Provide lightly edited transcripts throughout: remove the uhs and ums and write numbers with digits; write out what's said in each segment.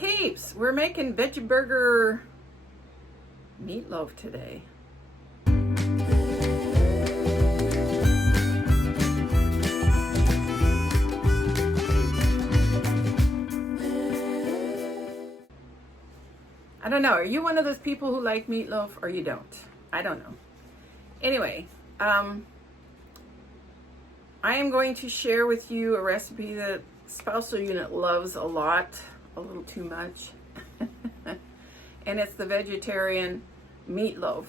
Peeps, we're making veggie burger meatloaf today. I don't know, are you one of those people who like meatloaf or you don't? I don't know. Anyway, I am going to share with you a recipe that spousal unit loves a lot, a little too much. And it's the vegetarian meatloaf.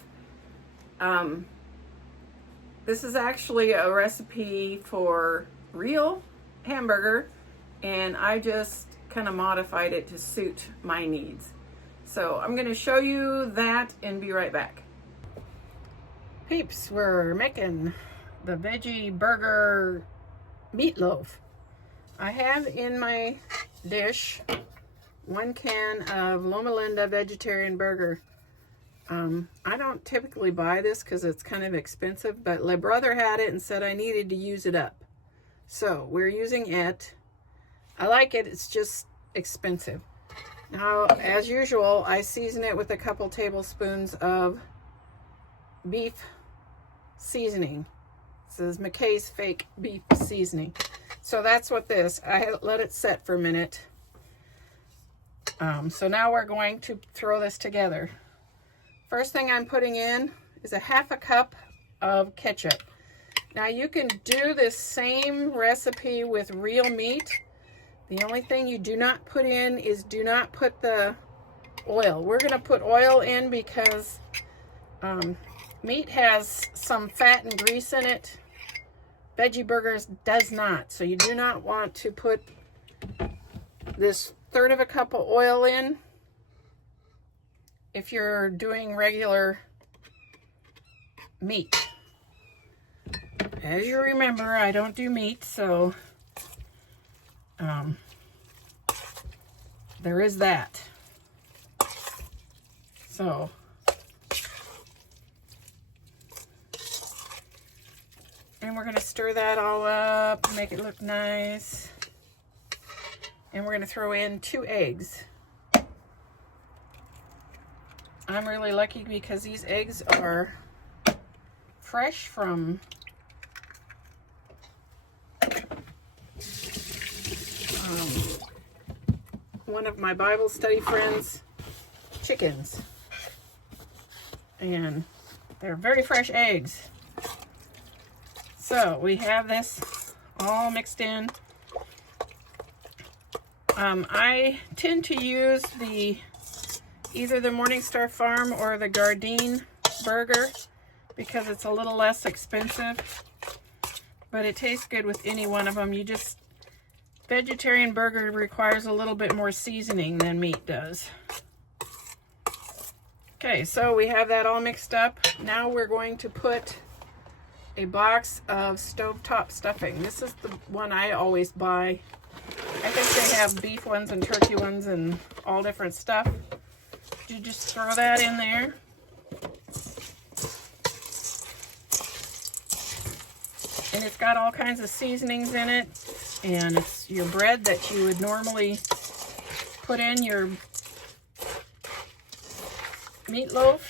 This is actually a recipe for real hamburger, and I just kind of modified it to suit my needs. So I'm going to show you that and be right back. Peeps, we're making the veggie burger meatloaf. I have in my dish 1 can of Loma Linda vegetarian burger. I don't typically buy this because it's kind of expensive, but my brother had it and said I needed to use it up. So we're using it. I like it, it's just expensive. Now, as usual, I season it with a couple tablespoons of beef seasoning. This is McKay's fake beef seasoning. So that's what this, I let it set for a minute. So now we're going to throw this together. First thing I'm putting in is a 1/2 cup of ketchup. Now you can do this same recipe with real meat. The only thing you do not put in is do not put the oil. We're going to put oil in because meat has some fat and grease in it. Veggie burgers does not. So you do not want to put this 1/3 cup of oil in if you're doing regular meat. As you remember, I don't do meat, so there is that. So and we're going to stir that all up, make it look nice. And we're going to throw in 2 eggs. I'm really lucky because these eggs are fresh from one of my Bible study friends' chickens. And they're very fresh eggs. So we have this all mixed in. I tend to use either the Morningstar Farm or the Gardein burger because it's a little less expensive, but it tastes good with any one of them. Vegetarian burger requires a little bit more seasoning than meat does. Okay, so we have that all mixed up. Now we're going to put a box of stovetop stuffing. This is the one I always buy. I think they have beef ones and turkey ones and all different stuff. You just throw that in there. And it's got all kinds of seasonings in it. And it's your bread that you would normally put in your meatloaf.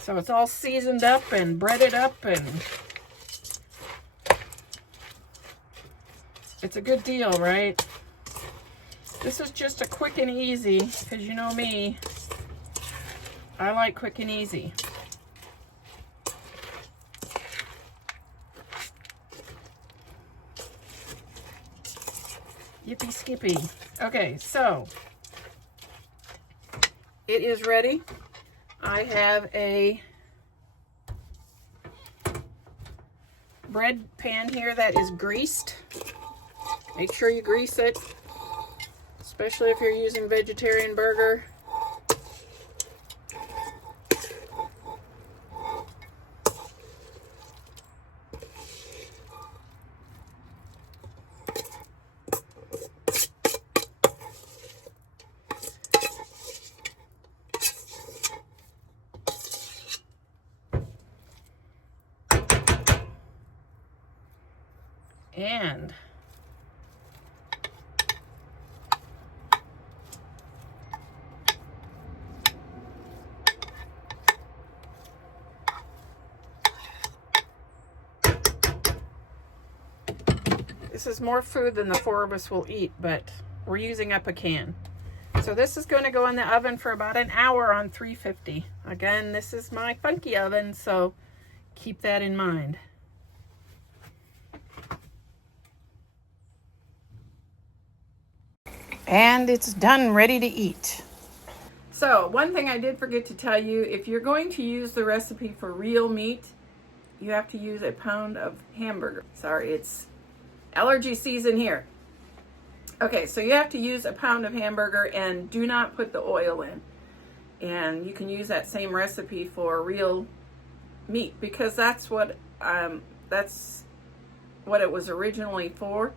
So it's all seasoned up and breaded up, and it's a good deal, right? This is just a quick and easy, because you know me, I like quick and easy. Yippee skippy. Okay, so it is ready. I have a bread pan here that is greased. Make sure you grease it, especially if you're using vegetarian burger. And This is more food than the 4 of us will eat, but we're using up a can. So this is going to go in the oven for about an hour on 350. Again, this is my funky oven, so keep that in mind. And it's done, ready to eat. So one thing I did forget to tell you, if you're going to use the recipe for real meat, you have to use a pound of hamburger. Sorry, it's allergy season here. Okay, so you have to use a pound of hamburger and do not put the oil in. And you can use that same recipe for real meat because that's what it was originally for.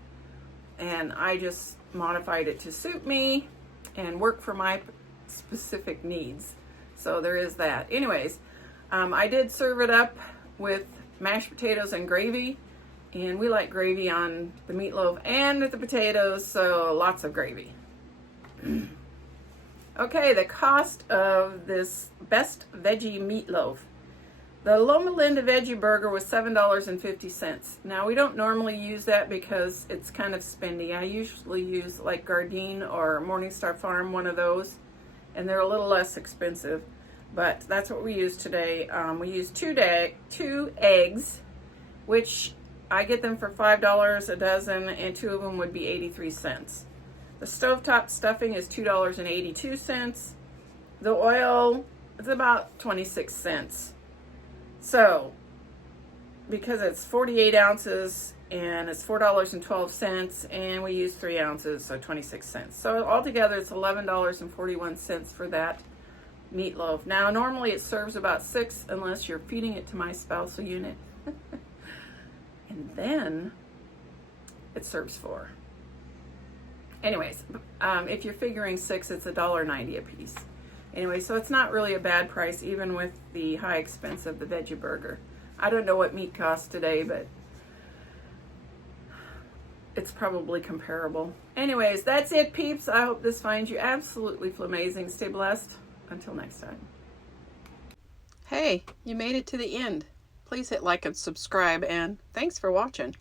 And I just modified it to suit me and work for my specific needs. So there is that. Anyways, I did serve it up with mashed potatoes and gravy, and we like gravy on the meatloaf and the potatoes, so lots of gravy. Okay, the cost of this best veggie meatloaf. The Loma Linda veggie burger was $7.50. Now, we don't normally use that because it's kind of spendy. I usually use like Gardein or Morningstar Farm, one of those, and they're a little less expensive. But that's what we use today. We use two eggs, which I get them for $5 a dozen, and 2 of them would be 83 cents. The stovetop stuffing is $2.82. The oil is about 26 cents. So, because it's 48 ounces and it's $4.12, and we use 3 ounces, so 26 cents. So altogether it's $11.41 for that meatloaf. Now normally it serves about 6 unless you're feeding it to my spousal unit. And then it serves 4. Anyways, if you're figuring 6, it's $1.90 a piece. Anyway, so it's not really a bad price, even with the high expense of the veggie burger. I don't know what meat costs today, but it's probably comparable. Anyways, that's it, peeps. I hope this finds you absolutely flamazing. Stay blessed. Until next time. Hey, you made it to the end. Please hit like and subscribe, and thanks for watching.